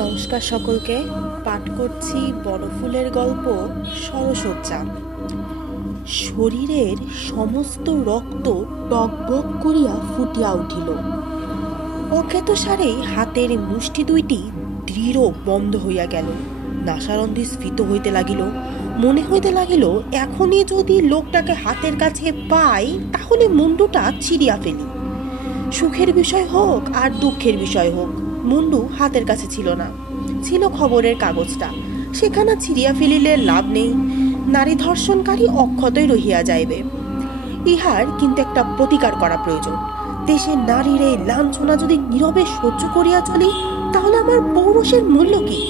নমস্কার সকলকে। পাঠ করছি বনফুলের গল্প সরসজ্জা। শরীরের সমস্ত রক্ত টকবক করিয়া ফুটিয়া উঠিল। অজ্ঞাতসারেই হাতের মুষ্টি দুইটি দৃঢ় বন্ধ হইয়া গেল। নাসারন্ধি স্ফীত হইতে লাগিল। মনে হইতে লাগিল, এখনই যদি লোকটাকে হাতের কাছে পাই তাহলে মুন্ডুটা ছিঁড়িয়া ফেলি। সুখের বিষয় হোক আর দুঃখের বিষয় হোক, মুন্ডু হাতের কাছে ছিল না, ছিল খবরের কাগজটা। সেখানে ছিঁড়িয়া ফেলিলে লাভ নেই, নারী ধর্ষণকারী অক্ষতই রহিয়া যাইবে। ইহার কিন্তু একটা প্রতিকার করা প্রয়োজন। দেশের নারীর এই লাঞ্ছনা যদি নীরবে সহ্য করিয়া চলি, তাহলে আমার পৌরুষের মূল্য কি?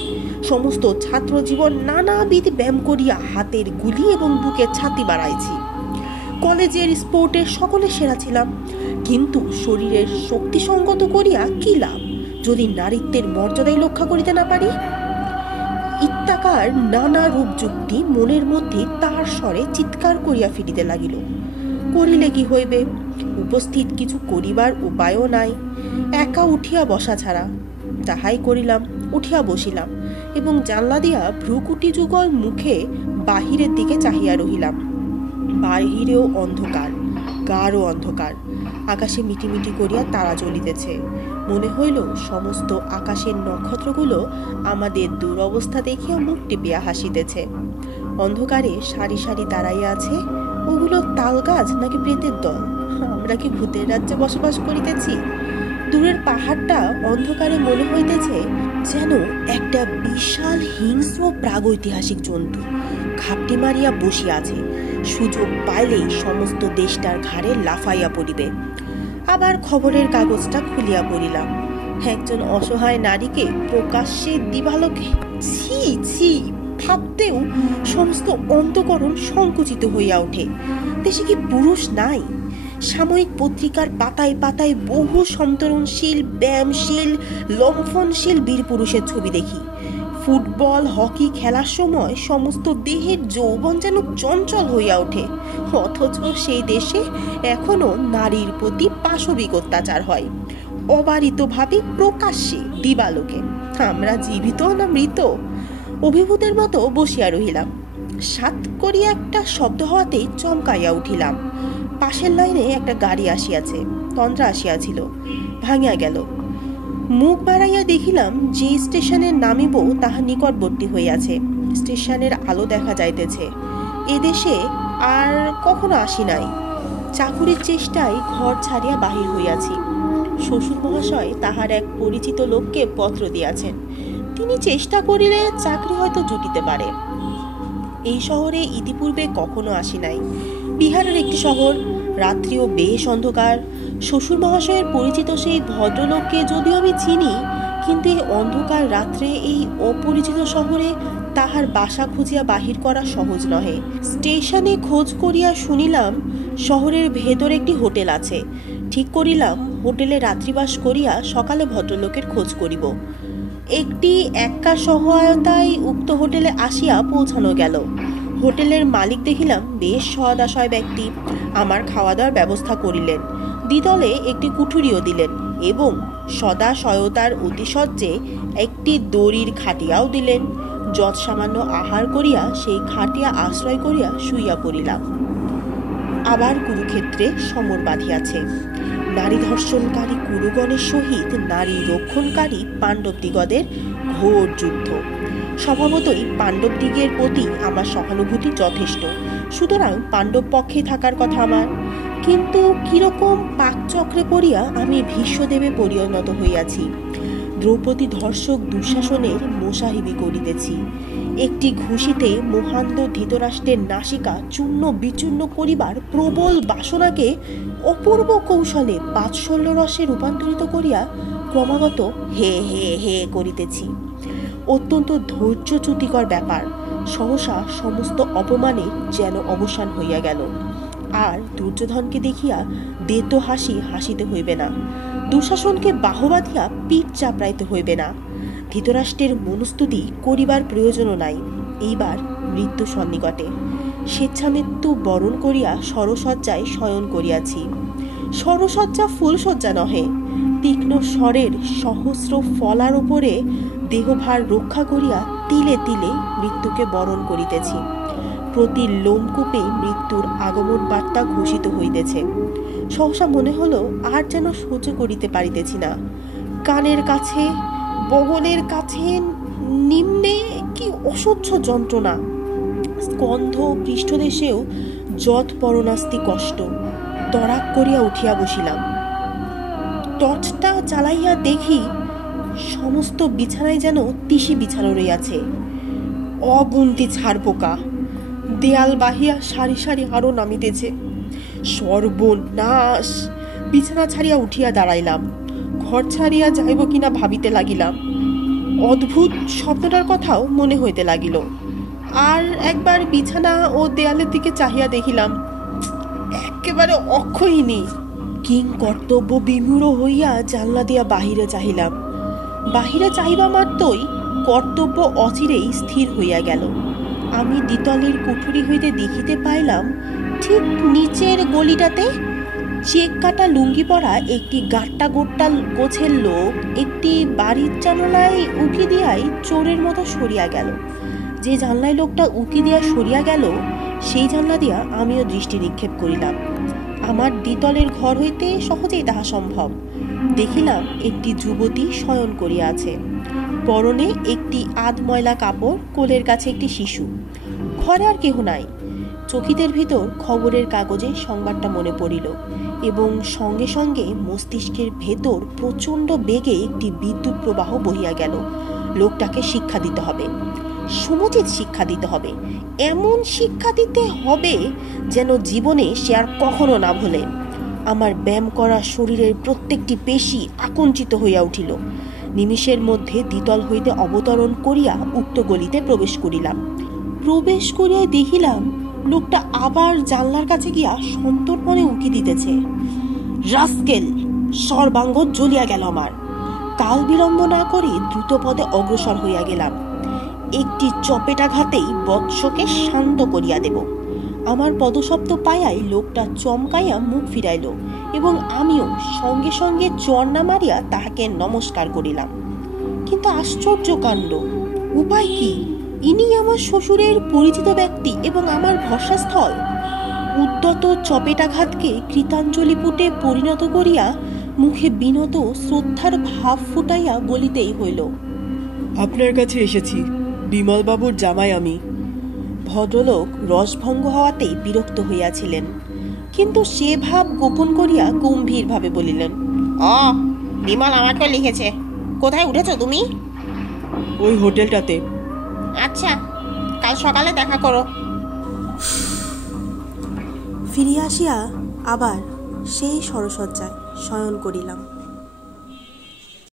সমস্ত ছাত্র জীবন নানাবিধ ব্যায়াম করিয়া হাতের গুলি এবং বুকের ছাতি বাড়াইছি। কলেজের স্পোর্টের সকলে সেরা ছিলাম, কিন্তু শরীরের শক্তি সঙ্গত করিয়া কি লাভ যদি নারীত্বের মর্যাদায় রক্ষা করিতে না পারি? ইত্যাকার নানা রূপ যুক্তি মনের মধ্যে তাহার স্বরে চিৎকার করিয়া ফিরিতে লাগিল। করিলে কি হইবে? উপস্থিত কিছু করিবার উপায়ও নাই, একা উঠিয়া বসা ছাড়া। তাহাই করিলাম, উঠিয়া বসিলাম এবং জানলা দিয়া ভ্রুকুটি যুগল মুখে বাহিরের দিকে চাহিয়া রহিলাম। বাহিরেও অন্ধকার, গাঢ় অন্ধকার। আকাশে মিটিমিটি করিয়া তারা জ্বলিতেছে। মনে হইল সমস্ত আকাশের নক্ষত্রগুলো আমাদের দুরবস্থা দেখিয়া মুখ টিপিয়া হাসিতেছে। অন্ধকারে সারি সারি দাঁড়াইয়া আছে। ওগুলো তাল গাছ নাকি প্রেতের দল? আমরা কি ভূতের রাজ্যে বসবাস করিতেছি? দূরের পাহাড়টা অন্ধকারে মনে হইতেছে যেন একটা বিশাল হিংস্র প্রাগৈতিহাসিক জন্তু ঘাপটি মারিয়া বসিয়া আছে। সুযোগ পাইলেই সমস্ত দেশটার ঘাড়ে লাফাইয়া পড়িবে। আবার খবরের কাগজটা খুলিয়া পড়িলাম। একজন অসহায় নারীকে প্রকাশ্যে দিবালোকে, ছি ছি, ভাবতেও সমস্ত অন্তঃকরণ সংকুচিত হইয়া ওঠে। দেশে কি পুরুষ নাই? সাময়িক পত্রিকার পাতায় পাতায় বহু সন্তরণশীল, ব্যায়ামশীল, লম্ফনশীল বীর পুরুষের ছবি দেখি। ফুটবল, হকি খেলার সময় সমস্ত দেহের যৌবন যেন চঞ্চল হইয়া ওঠে, অথচ সেই দেশে এখনো নারীর প্রতি পাশবিক অত্যাচার হয়, অবারিতভাবে প্রকাশ্যে দিবালোকে। আমরা জীবিত না মৃত? অভিভূতের মতো বসিয়া রহিলাম। সাত করিয়া একটা শব্দ হওয়াতেই চমকাইয়া উঠিলাম। পাশের লাইনে একটা গাড়ি আসিয়াছে, তন্দ্রা আসিয়াছিল, ভাঙিয়া গেল। মুখ বাড়াইয়া দেখিলাম যে স্টেশনের নামিব তাহা নিকটবর্তী হইয়াছে। স্টেশনের আলো দেখা যাইতেছে। এদেশে আর কখনো আসি নাই। চাকুরির চেষ্টায় ঘর ছাড়িয়া বাহির হইয়াছি। শ্বশুর মহাশয় তাহার এক পরিচিত লোককে পত্র দিয়াছেন। তিনি চেষ্টা করিলে চাকরি হয়তো জুটিতে পারে। এই শহরে ইতিপূর্বে কখনো আসি নাই। বিহারের একটি শহর, রাত্রিও বেশ অন্ধকার। শ্বশুর মহাশয়ের পরিচিত সেই ভদ্রলোককে যদিও আমি চিনি, কিন্তু এই অন্ধকার রাত্রে এই অপরিচিত শহরে তাহার বাসা খুঁজিয়া বাহির করা সহজ নহে। স্টেশনে খোঁজ করিয়া শুনিলাম শহরের ভেতরে একটি হোটেল আছে। ঠিক করিলাম হোটেলে রাত্রিবাস করিয়া সকালে ভদ্রলোকের খোঁজ করিব। একটি এক্কা সহায়তায় উক্ত হোটেলে আসিয়া পৌঁছানো গেল। হোটেলের মালিক দেখিলাম বেশ সদাশয় ব্যক্তি। আমার খাওয়া দাওয়ার ব্যবস্থা করিলেন, দ্বিতলে একটি কুঠুরিও দিলেন এবং সদাশয়তার অতিশয্যে একটি দড়ির খাটিয়াও দিলেন। যৎসামান্য আহার করিয়া সেই খাটিয়া আশ্রয় করিয়া শুইয়া পড়িলাম। আবার কুরুক্ষেত্রে সমর বাঁধিয়াছে। নারী ধর্ষণকারী কুরুগণের সহিত নারী রক্ষণকারী পাণ্ডবদিগদের ঘোর যুদ্ধ। স্বভাবতই পাণ্ডবদিগের প্রতি আমার সহানুভূতি যথেষ্ট, সুতরাং পাণ্ডব পক্ষে থাকার কথা আমার। কিন্তু কিরকম পাকচক্রে পড়িয়া আমি ভীষ্মদেবে পরিণত হইয়াছি। দ্রৌপদী ধর্ষক দুঃশাসনের মোসাহিবি করিতেছি। একটি ঘুষিতে মহান্ধ ধৃতরাষ্ট্রের নাসিকা চূর্ণ বিচূর্ণ করিবার প্রবল বাসনাকে অপূর্ব কৌশলে বাৎসল্য রসে রূপান্তরিত করিয়া ক্রমাগত হে হে হে করিতেছি। অত্যন্ত ধৈর্যচ্যুতিকর ব্যাপার। সহসা সমস্ত অপমানের যেন অবসান হইয়া গেল। আর দুর্যোধনকে দেখিয়া দেত হাসি হাসিতে হইবে না, দুঃশাসনকে বাহবা দিয়া পিঠ চাপড়াইতে হইবে না, ধৃতরাষ্ট্রের মনুস্তুতি করিবার প্রয়োজনও নাই। এইবার মৃত্যু সন্নিকটে। স্বেচ্ছামৃত্যু বরণ করিয়া সরসজ্জায় শয়ন করিয়াছি। সরসজ্জা ফুলসজ্জা নহে, তীক্ষ্ণ স্বরের সহস্র ফলার উপরে দেহভার রক্ষা করিয়া তিলে তিলে মৃত্যুকে বরণ করিতেছি। প্রতি লোমকূপে মৃত্যুর আগমন বার্তা ঘোষিত হইতেছে। সহসা মনে হলো আর যেন সহ্য করিতে পারিতেছি না। কানের কাছে, বগলের কাছে, নিম্নে কি অসহ্য যন্ত্রণা। স্কন্ধ পৃষ্ঠদেশেও যৎ পরনাস্তি কষ্ট। তড়াক করিয়া উঠিয়া বসিলাম। টর্চটা জ্বালাইয়া দেখি সমস্ত বিছানায় যেন তিসি বিছানো রইয়াছে। অগুন্তি ছাড় পোকা দেয়াল বাহিয়া সারি সারি আরো নামিতেছে। সর্বনাশ! বিছানা ছাড়িয়া উঠিয়া দাঁড়াইলাম। ঘর ছাড়িয়া যাইব কিনা ভাবিতে লাগিলাম। অদ্ভুত স্বপ্নটার কথাও মনে হইতে লাগিল। আর একবার বিছানা ও দেয়ালের দিকে চাহিয়া দেখিলাম, একেবারে অক্ষয়িনী। কিং কর্তব্য বিমূঢ় হইয়া জানলা দিয়া বাহিরে চাহিলাম। বাহিরে চাহিবা মাত্রই কর্তব্য অচিরেই স্থির হইয়া গেল। আমি দ্বিতলের কুঠুরি হইতে দেখিতে পাইলাম, ঠিক নিচের গলিটাতে চেক কাটা লুঙ্গি পরা একটি গাট্টা গোট্টা গোছের লোক একটি বাড়ির জানলায় উকি দিয়াই চোরের মতো সরিয়া গেল। যে জানলায় লোকটা উকি দিয়া সরিয়া গেল, সেই জানলা দিয়া আমিও দৃষ্টি নিক্ষেপ করিলাম। আমার দ্বিতলের ঘর হইতে সহজেই তাহা সম্ভব। দেখিলাম একটি যুবতী শয়ন করিয়া আছে। পরনে একটি আধময়লা কাপড়, কোলের কাছে একটি শিশু। ঘরে আর কেহ নাই। চকিতের ভিতর খবরের কাগজে সংবাদটা মনে পড়িল এবং সঙ্গে সঙ্গে মস্তিষ্কের ভেতর প্রচণ্ড বেগে একটি বিদ্যুৎ প্রবাহ বহিয়া গেল। লোকটাকে শিক্ষা দিতে হবে, সমুচিত শিক্ষা দিতে হবে। এমন শিক্ষা দিতে হবে যেন জীবনে সে আর কখনো না ভোলে। আমার ব্যায়াম করা শরীরের প্রত্যেকটি পেশি আকঞ্চিত হইয়া উঠিল। নিমিষের মধ্যে দ্বিতল হইতে অবতরণ করিয়া উক্ত গলিতে প্রবেশ করিলাম। প্রবেশ করিয়া দেখিলাম লোকটা আবার জানলার কাছে গিয়া সন্তর্পণে উকি দিতেছে। রাস্কেল! সর্বাঙ্গ জ্বলিয়া গেল আমার। কাল বিলম্ব না করে দ্রুত পদে অগ্রসর হইয়া গেলাম। একটি চপেটাঘাতেই বৎসকে শান্ত করিয়া দেব। আমার পদশব্দ পাইয়াই লোকটা চমকাইয়া মুখ ফিরাইল এবং আমিও সঙ্গে সঙ্গে চড় মারিয়া তাহাকে নমস্কার করিলাম। কিন্তু আশ্চর্য কাণ্ড! উপায় কি? ইনি আমার শ্বশুরের পরিচিত ব্যক্তি এবং আমার ভরসাস্থল। উদ্যত চপেটাঘাতকে কৃতাঞ্জলিপুটে পরিণত করিয়া মুখে বিনত শ্রদ্ধার ভাব ফুটাইয়া বলিতেই হইল, আপনার কাছে এসেছি, বিমলবাবুর জামাই আমি। ভদ্রলোক রসভঙ্গ হওয়াতেই বিরক্ত হইয়াছিলেন, কিন্তু সে ভাব গোপন করিয়া গম্ভীর ভাবে বলিলেন, বিমল আমাকে লিখেছে। কোথায় উঠেছো তুমি? ওই হোটেলটাতে। আচ্ছা, কাল সকালে দেখা করো। ফিরিয়া আসিয়া আবার সেই সরসজ্জায় শয়ন করিলাম।